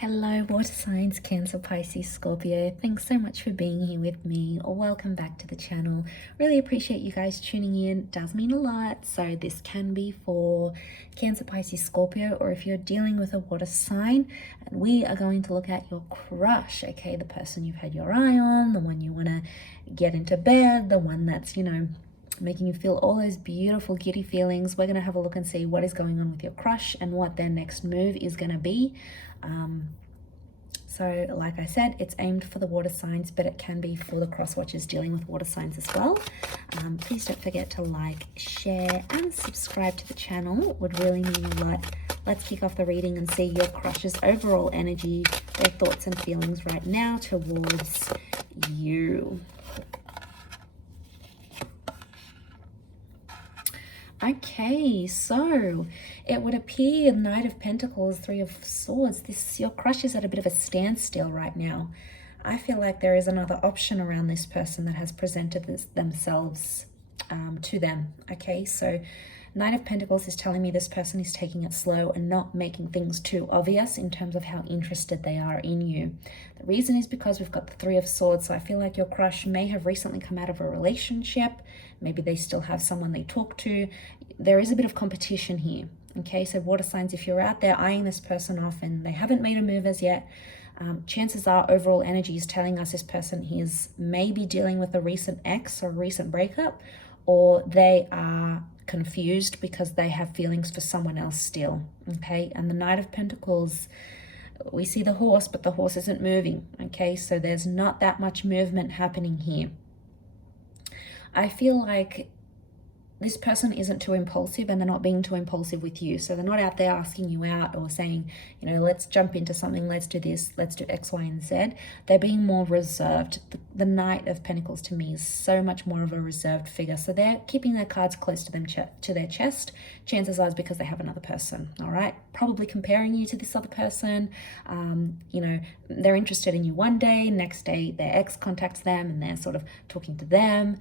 Hello, water signs, Cancer, Pisces, Scorpio. Thanks so much for being here with me, or welcome back to the channel. Really appreciate you guys tuning in. It does mean a lot. So this can be for Cancer, Pisces, Scorpio, or if you're dealing with a water sign. And we are going to look at your crush, okay? The person you've had your eye on, the one you want to get into bed, the one that's, making you feel all those beautiful giddy feelings. We're going to have a look and see what is going on with your crush and what their next move is going to be. So like I said, it's aimed for the water signs, but it can be for the cross watchers dealing with water signs as well. Please don't forget to like, share and subscribe to the channel. It would really mean a lot. Let's kick off the reading and see your crush's overall energy, their thoughts and feelings right now towards you. Okay, so it would appear Knight of Pentacles, Three of Swords, your crush is at a bit of a standstill right now. I feel like there is another option around this person that has presented themselves to them. Okay, so Knight of Pentacles is telling me this person is taking it slow and not making things too obvious in terms of how interested they are in you. The reason is because we've got the Three of Swords. So I feel like your crush may have recently come out of a relationship. Maybe they still have someone they talk to. There is a bit of competition here. Okay, so water signs, if you're out there eyeing this person off and they haven't made a move as yet, chances are overall energy is telling us this person is maybe dealing with a recent ex or a recent breakup, or they are confused because they have feelings for someone else still. Okay, and the Knight of Pentacles, we see the horse, but the horse isn't moving. Okay, so there's not that much movement happening here. I feel like this person isn't too impulsive and they're not being too impulsive with you. So they're not out there asking you out or saying, let's jump into something, let's do this, let's do X, Y, and Z. They're being more reserved. The Knight of Pentacles to me is so much more of a reserved figure. So they're keeping their cards close to them, to their chest. Chances are it's because they have another person, all right? Probably comparing you to this other person. They're interested in you one day, next day their ex contacts them and they're sort of talking to them.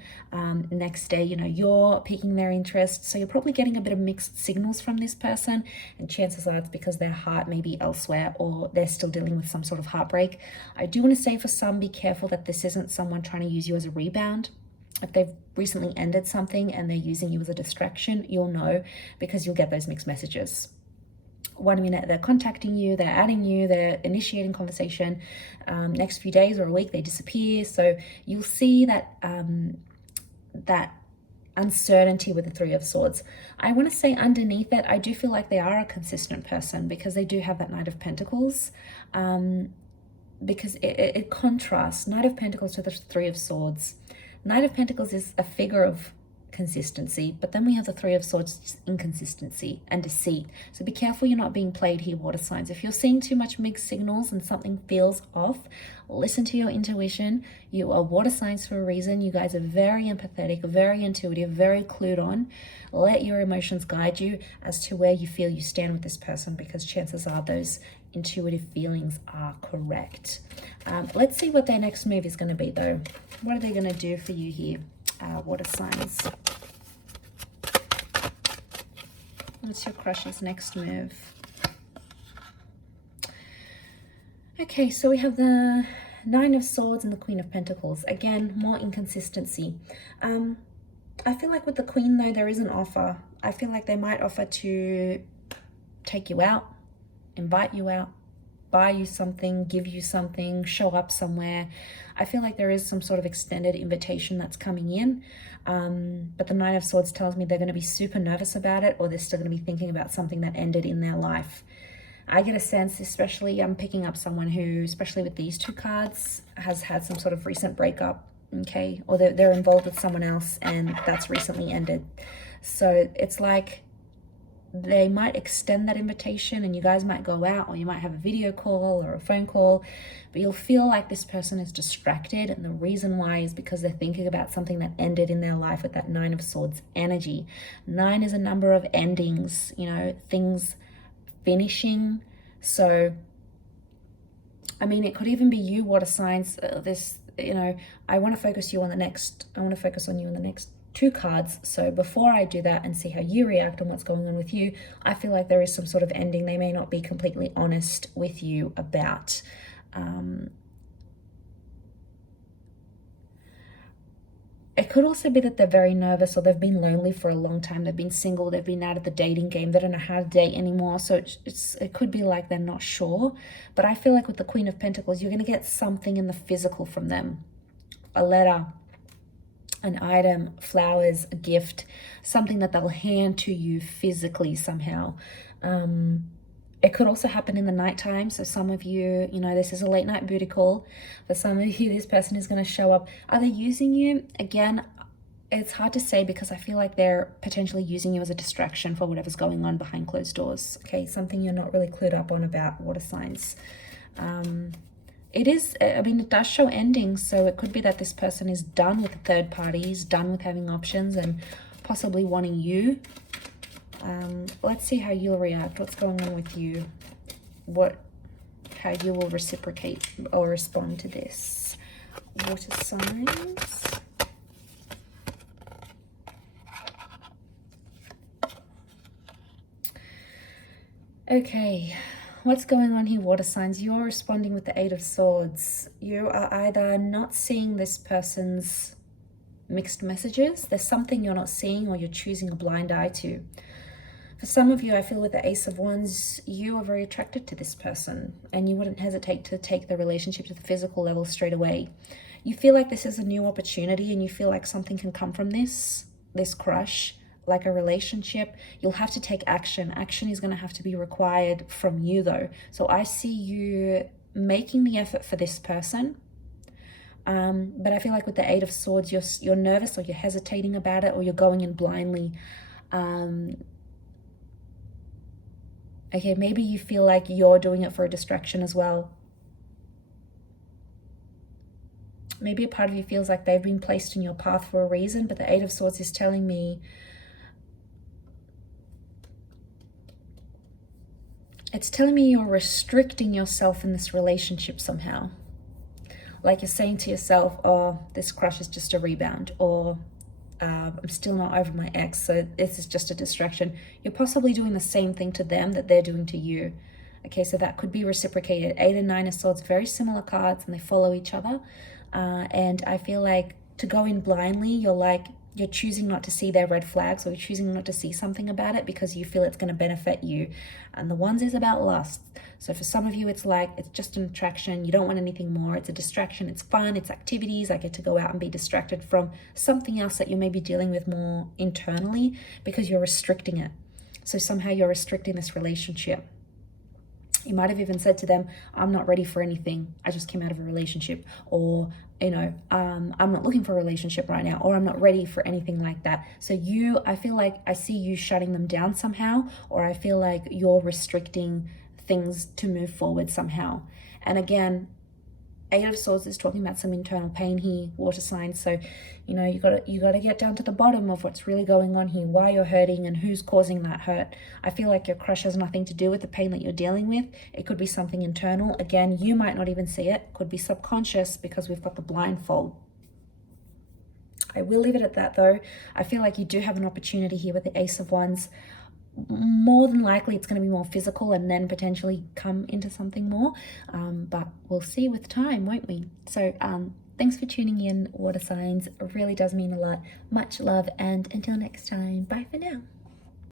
Next day, you're piquing their interest. So you're probably getting a bit of mixed signals from this person, and chances are it's because their heart may be elsewhere or they're still dealing with some sort of heartbreak. I do want to say for some, be careful that this isn't someone trying to use you as a rebound. If they've recently ended something and they're using you as a distraction, you'll know because you'll get those mixed messages. 1 minute they're contacting you, they're adding you, they're initiating conversation. Next few days or a week they disappear. So you'll see that that uncertainty with the Three of Swords. I want to say underneath it, I do feel like they are a consistent person because they do have that Knight of Pentacles. Because it contrasts Knight of Pentacles to the Three of Swords. Knight of Pentacles is a figure of consistency, but then we have the Three of Swords, inconsistency and deceit. So be careful you're not being played here, water signs. If you're seeing too much mixed signals and something feels off, listen to your intuition. You are water signs for a reason. You guys are very empathetic, very intuitive, very clued on. Let your emotions guide you as to where you feel you stand with this person, because chances are those intuitive feelings are correct. Let's see what their next move is going to be though. What are they going to do for you here, water signs? What's your crush's next move? Okay, so we have the Nine of Swords and the Queen of Pentacles. Again, more inconsistency. I feel like with the Queen though, there is an offer. I feel like they might offer to take you out, invite you out, buy you something, give you something, show up somewhere. I feel like there is some sort of extended invitation that's coming in. But the Nine of Swords tells me they're going to be super nervous about it, or they're still going to be thinking about something that ended in their life. I get a sense, especially I'm picking up someone who, especially with these two cards, has had some sort of recent breakup, okay? Or they're involved with someone else and that's recently ended. So it's like they might extend that invitation and you guys might go out, or you might have a video call or a phone call, but you'll feel like this person is distracted, and the reason why is because they're thinking about something that ended in their life with that Nine of Swords energy. 9 is a number of endings, things finishing. So I mean, it could even be you, water signs. I want to focus on you in the next 2 cards. So before I do that and see how you react and what's going on with you, I feel like there is some sort of ending they may not be completely honest with you about. It could also be that they're very nervous, or they've been lonely for a long time. They've been single, they've been out of the dating game, they don't know how to date anymore. So it could be like they're not sure. But I feel like with the Queen of Pentacles, you're going to get something in the physical from them. A letter, an item, flowers, a gift, something that they'll hand to you physically somehow. It could also happen in the nighttime. So some of you, you know, this is a late night booty call. For some of you, this person is going to show up. Are they using you? Again, it's hard to say, because I feel like they're potentially using you as a distraction for whatever's going on behind closed doors. Okay, something you're not really clued up on about, water signs. It is, I mean, it does show endings. So it could be that this person is done with the third parties, done with having options, and possibly wanting you. Let's see how you'll react. What's going on with you? How you will reciprocate or respond to this. Water signs. Okay, what's going on here, water signs? You're responding with the 8 of Swords. You are either not seeing this person's mixed messages. There's something you're not seeing, or you're choosing a blind eye to. For some of you, I feel with the Ace of Wands, you are very attracted to this person, and you wouldn't hesitate to take the relationship to the physical level straight away. You feel like this is a new opportunity, and you feel like something can come from this crush, like a relationship. You'll have to take action. Action is going to have to be required from you, though. So I see you making the effort for this person. But I feel like with the 8 of Swords, you're nervous, or you're hesitating about it, or you're going in blindly. Okay, maybe you feel like you're doing it for a distraction as well. Maybe a part of you feels like they've been placed in your path for a reason, but the 8 of Swords is telling me you're restricting yourself in this relationship somehow. Like you're saying to yourself, oh, this crush is just a rebound, or I'm still not over my ex, so this is just a distraction. You're possibly doing the same thing to them that they're doing to you. Okay, so that could be reciprocated. 8 and 9 of Swords, very similar cards, and they follow each other. And I feel like to go in blindly, you're choosing not to see their red flags, or you're choosing not to see something about it because you feel it's going to benefit you. And the Wands is about lust. So for some of you, it's like, it's just an attraction. You don't want anything more. It's a distraction. It's fun. It's activities. I get to go out and be distracted from something else that you may be dealing with more internally, because you're restricting it. So somehow you're restricting this relationship. You might have even said to them, I'm not ready for anything. I just came out of a relationship. Or, you know, I'm not looking for a relationship right now, or I'm not ready for anything like that. So I feel like I see you shutting them down somehow, or I feel like you're restricting things to move forward somehow. And again, 8 of Swords is talking about some internal pain here, water signs. So, you know, you gotta get down to the bottom of what's really going on here, why you're hurting and who's causing that hurt. I feel like your crush has nothing to do with the pain that you're dealing with. It could be something internal. Again, you might not even see it. Could be subconscious, because we've got the blindfold. I will leave it at that, though. I feel like you do have an opportunity here with the Ace of Wands. More than likely it's going to be more physical, and then potentially come into something more, but we'll see with time, won't we? So thanks for tuning in, water signs. It really does mean a lot. Much love, and until next time, bye for now.